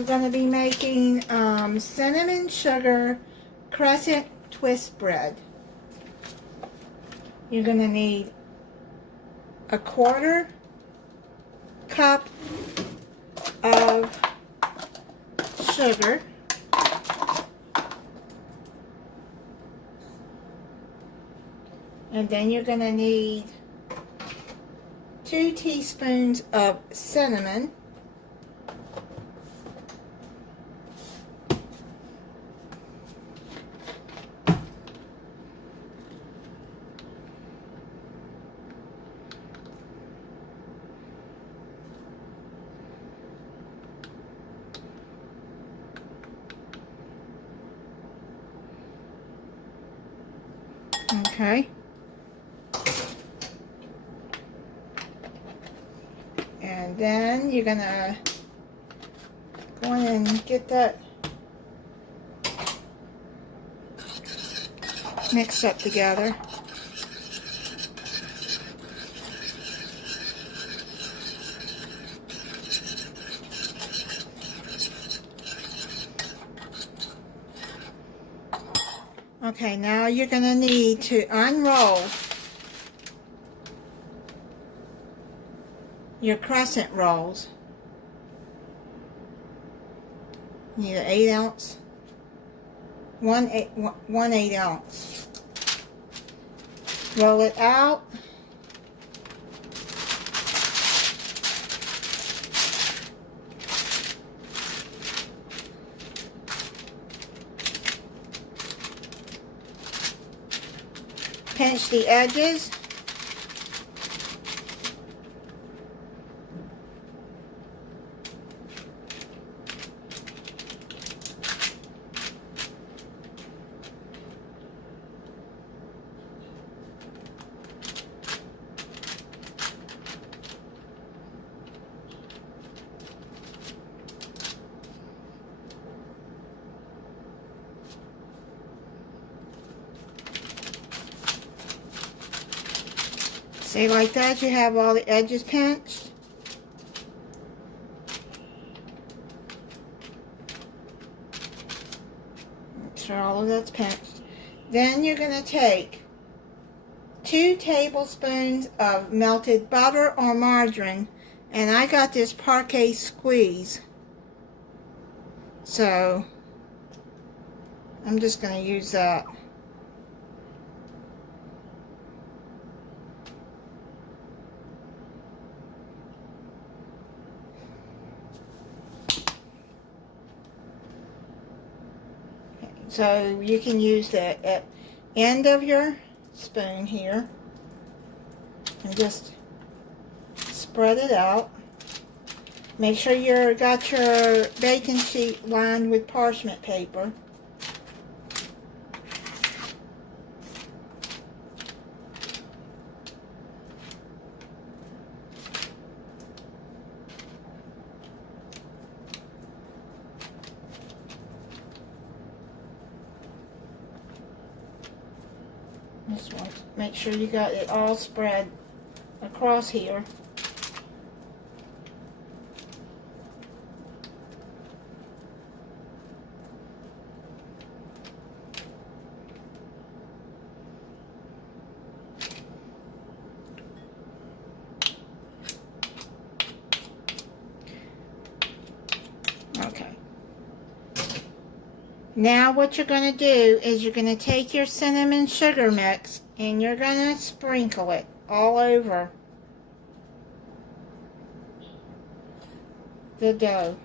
I'm going to be making cinnamon sugar crescent twist bread. You're going to need a 1/4 cup of sugar, and then you're going to need 2 teaspoons of cinnamon, okay, and then you're gonna go in and get that mixed up together. Okay, now you're going to need to unroll your crescent rolls. You need an 8 ounce, 1/8 ounce. Roll it out. Pinch the edges. See, like that, you have all the edges pinched. Make sure all of that's pinched. Then you're going to take 2 tablespoons of melted butter or margarine, and I got this Parquet squeeze, so I'm just going to use that. So you can use the end of your spoon here and just spread it out. Make sure you got your baking sheet lined with parchment paper. Just want to make sure you got it all spread across here. Okay. Now what you're going to do is you're going to take your cinnamon sugar mix and you're going to sprinkle it all over the dough.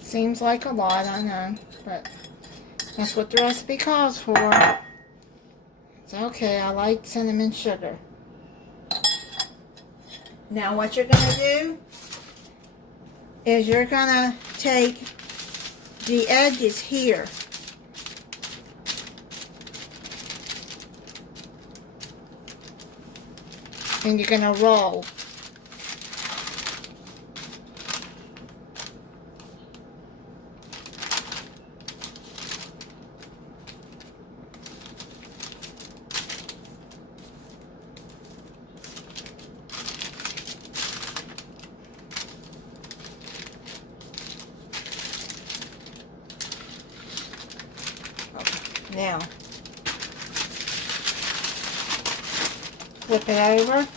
Seems like a lot, I know, but that's what the recipe calls for. Okay, I like cinnamon sugar. Now what you're going to do is you're going to take the edges here. And you're going to roll. Now, flip it over.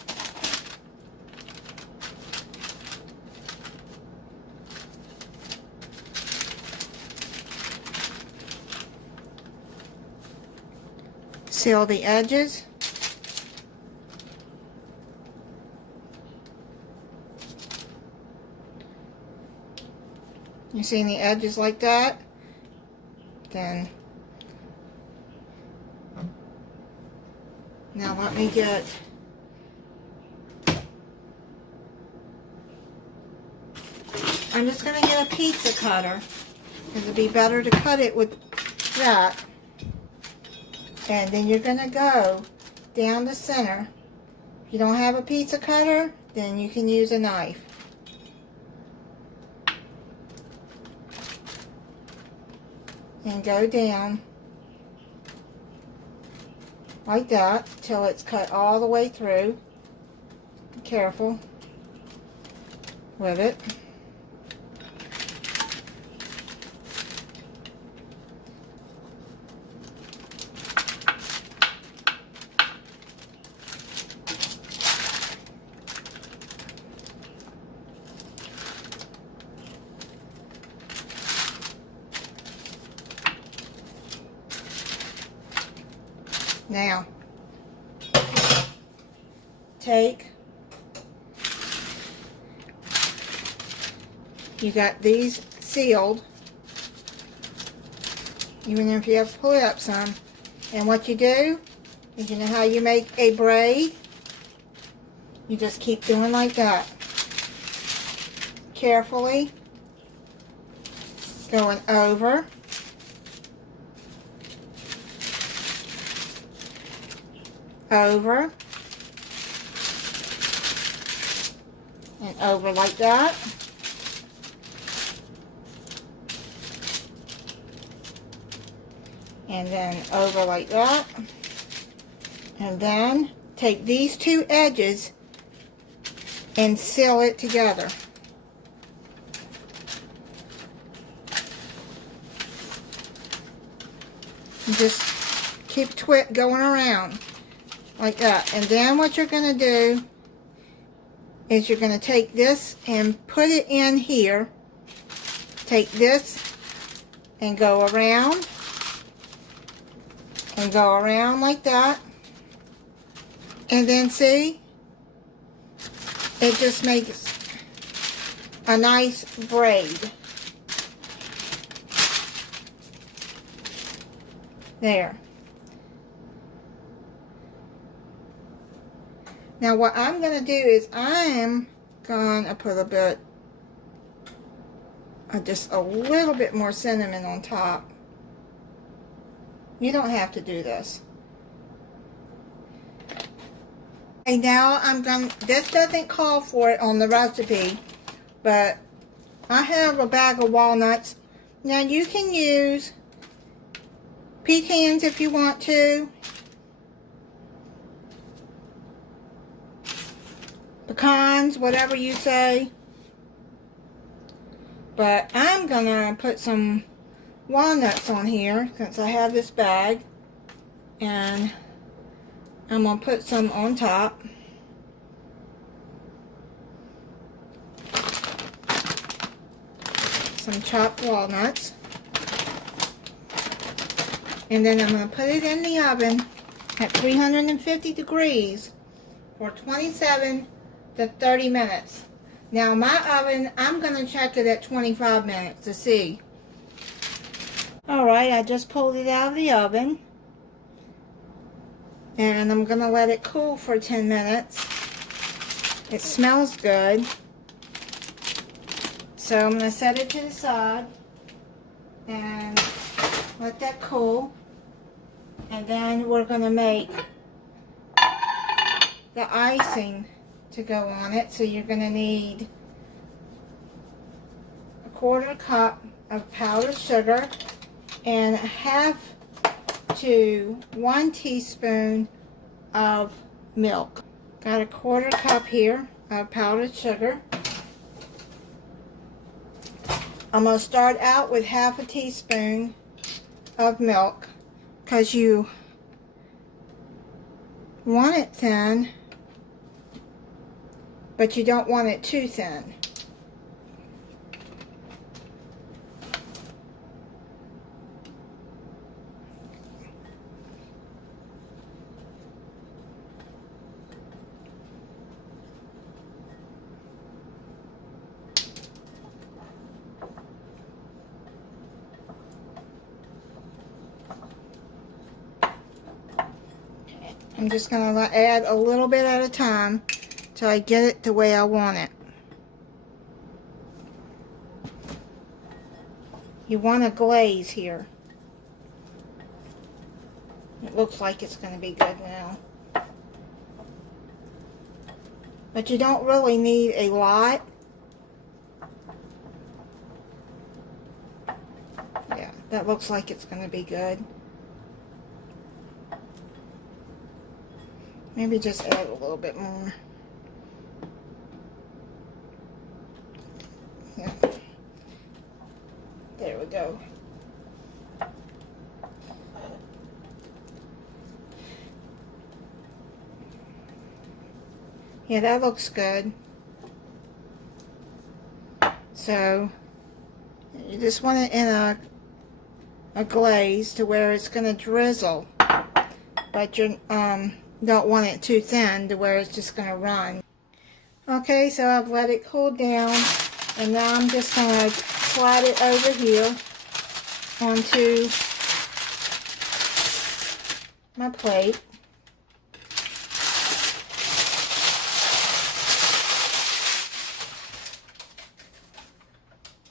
Seal the edges. You see the edges like that? Then now let me get I'm just going to get a pizza cutter because it'd be better to cut it with that. And then you're going to go down the center. If you don't have a pizza cutter, then you can use a knife. And go down like that till it's cut all the way through. Be careful with it. Now, you got these sealed, even if you have to pull it up some. And what you do is, you know how you make a braid? You just keep doing like that. Carefully going over. Over and over like that. And then over like that. And then take these two edges and seal it together. And just keep going around like that. And then what you're going to do is you're going to take this and put it in here. Take this and go around and go around like that. And then see, it just makes a nice braid. There. Now what I'm going to do is I am going to put a bit, just a little bit more cinnamon on top. You don't have to do this. Okay, now I'm going to, this doesn't call for it on the recipe, but I have a bag of walnuts. Now you can use pecans if you want to. Pecans, whatever you say. But I'm gonna put some walnuts on here since I have this bag, and I'm gonna put some on top. Some chopped walnuts. And then I'm gonna put it in the oven at 350 degrees for 27 to 30 minutes. Now my oven, I'm going to check it at 25 minutes to see. Alright, I just pulled it out of the oven. And I'm going to let it cool for 10 minutes. It smells good. So I'm going to set it to the side and let that cool. And then we're going to make the icing to go on it. So you're going to need a 1/4 cup of powdered sugar and 1/2 to 1 teaspoon of milk. Got a 1/4 cup here of powdered sugar. I'm going to start out with 1/2 teaspoon of milk because you want it thin, but you don't want it too thin. I'm just going to add a little bit at a time till I get it the way I want it. You want a glaze here. It looks like it's going to be good now. But you don't really need a lot. Yeah, that looks like it's going to be good. Maybe just add a little bit more. Yeah. There we go. Yeah, that looks good. So, you just want it in a glaze to where it's going to drizzle. But you don't want it too thin to where it's just going to run. Okay, so I've let it cool down. And now I'm just going to slide it over here onto my plate.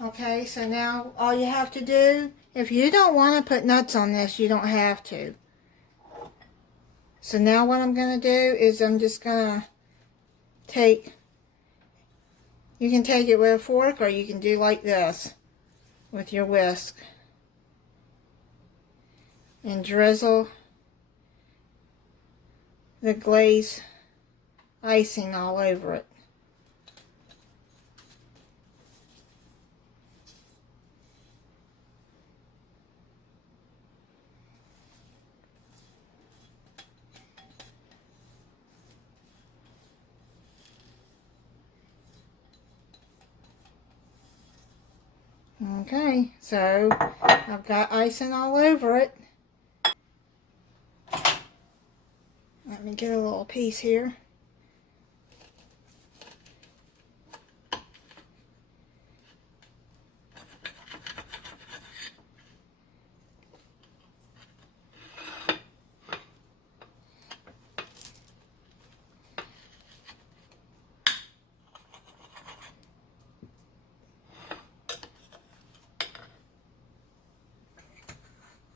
Okay, so now all you have to do, if you don't want to put nuts on this, you don't have to. So now what I'm going to do is I'm just going to take, you can take it with a fork or you can do like this with your whisk. And drizzle the glaze icing all over it. Okay, so I've got icing all over it. Let me get a little piece here.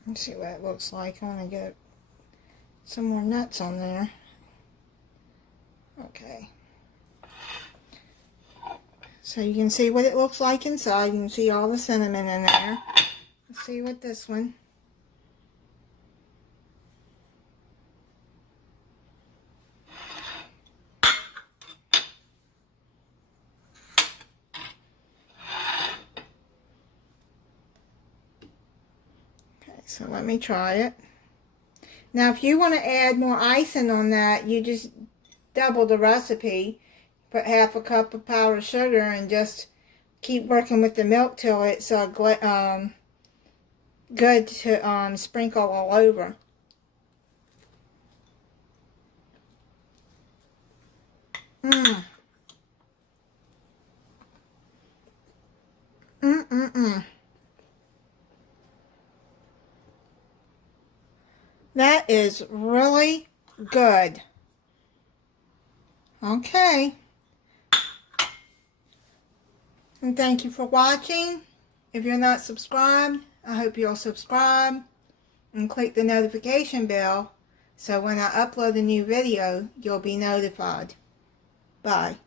Let's see what it looks like. I want to get some more nuts on there. Okay. So you can see what it looks like inside. You can see all the cinnamon in there. Let's see what this one. Okay, so let me try it. Now if you want to add more icing on that, you just double the recipe. Put 1/2 cup of powdered sugar and just keep working with the milk till it's good to sprinkle all over. Mmm. That is really, Good. Okay. And thank you for watching. If you're not subscribed, I hope you'll subscribe and click the notification bell so when I upload a new video, you'll be notified. Bye.